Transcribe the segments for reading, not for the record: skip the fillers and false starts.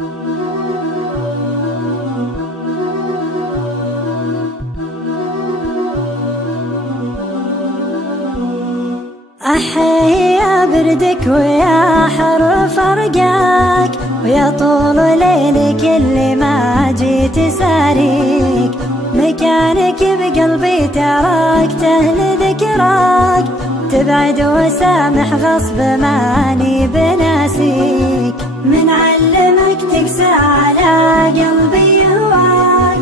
أحي يا بردك ويا حر فرقك ويا طول ليلك اللي ما جيت ساريك، مكانك بقلبي تركته لذكراك، تبعد وسامح غصب ماني بناسيك، من علمك تقسى على قلبي هواك،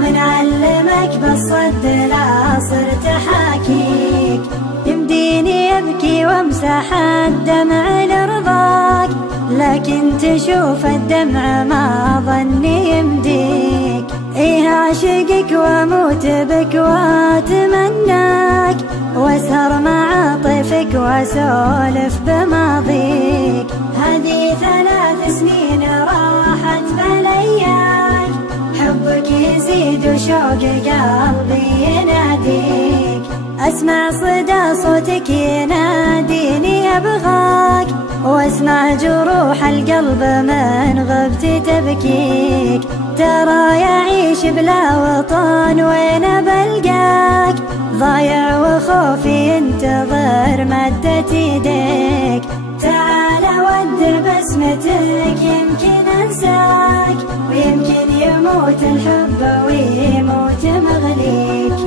من علمك بالصد لا صرت حاكيك، يمديني يبكي وامسح الدمع لرضاك، لكن تشوف الدمع ما ظني يمديك، إيه أعشقك واموت بك واتمناك، واسهر مع طيفك واسولف بماضيك، هذه 3 سنين راحت بلياك، حبك يزيد وشوق قلبي يناديك، أسمع صدى صوتك يناديني أبغاك، واسمع جروح القلب من غبت تبكيك، ترى يعيش بلا وطن وين بلقاك، ضايع وخوفي ينتظر مدة يديك، تعال ود بسمتك يمكن انساك، ويمكن يموت الحب ويموت مغليك،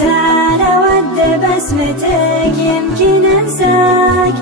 تعال ود بسمتك يمكن انساك،